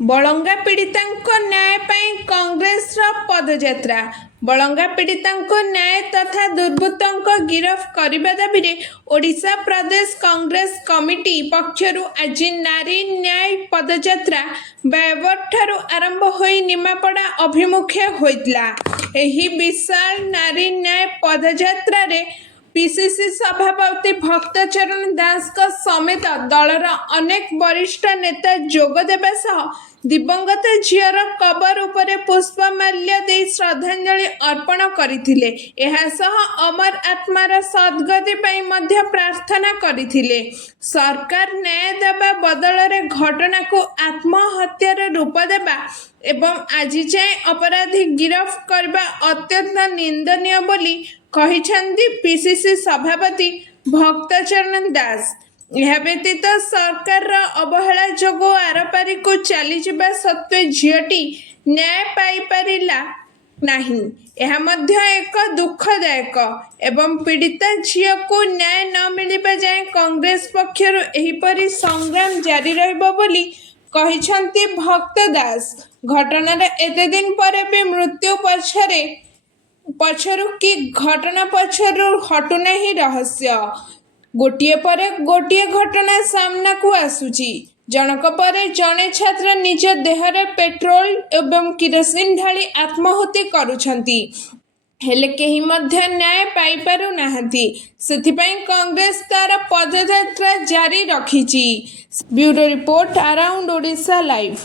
बलंगा पीड़ितांक न्याय पाई कांग्रेस पदयात्रा। बलंगा पीड़ितांक न्याय तथा दुर्बृत्तों गिरफ करने दाबी ओडिशा प्रदेश कांग्रेस कमिटी पक्षरु आज नारी न्याय पदयात्रा बायवट आरंभ होई निमापड़ा अभिमुखे होइतला। एही विशाल नारी न्याय पदयात्रा रे पीसीसी सभापति भक्तचरण दास समेत दलर अनेक वरिष्ठ नेता जोग देबा सह दिवंगत झीर कबर उपरे पुष्पमाल्य दे श्रद्धांजलि अर्पण करथिले। एहा सह अमर आत्मार सद्गति पई मध्य प्रार्थना करथिले। सरकार न्याय देबा बदल रे घटना को आत्महत्यार रूप देबा एवं आज जाए अपराधी गिरफ करबा अत्यंत निंदनीय बोली कहिछन्ति पीसीसी सभापति भक्तचरण दास। यह व्यतीत सरकार अवहेला जोगो आरपारी को चली जावा सत्वे झीटी न्याय पाई पारिला नहीं। यह मध्य एक दुखदायक एवं पीड़िता झील को न्याय न मिलिबा जाए कांग्रेस पक्षरु एहिपरि संग्राम जारी रहिबो बोली कहिछन्ति भक्त दास। घटनार एते दिन पर भी मृत्यु पछरु कि घटना पछरु हटुना ही रहस्य। गोटिए परे गोटिए घटना सामना को आसुची। जनक परे जने छात्र निज देहरे पेट्रोल एवं किरोसिन ढाली आत्महत्या करुछंती हेले केही मध्य न्याय पाई पारु नाहंती। सेथिपाई कांग्रेस तार पदयात्रा जारी रखिची। Bureau report around Odisha live.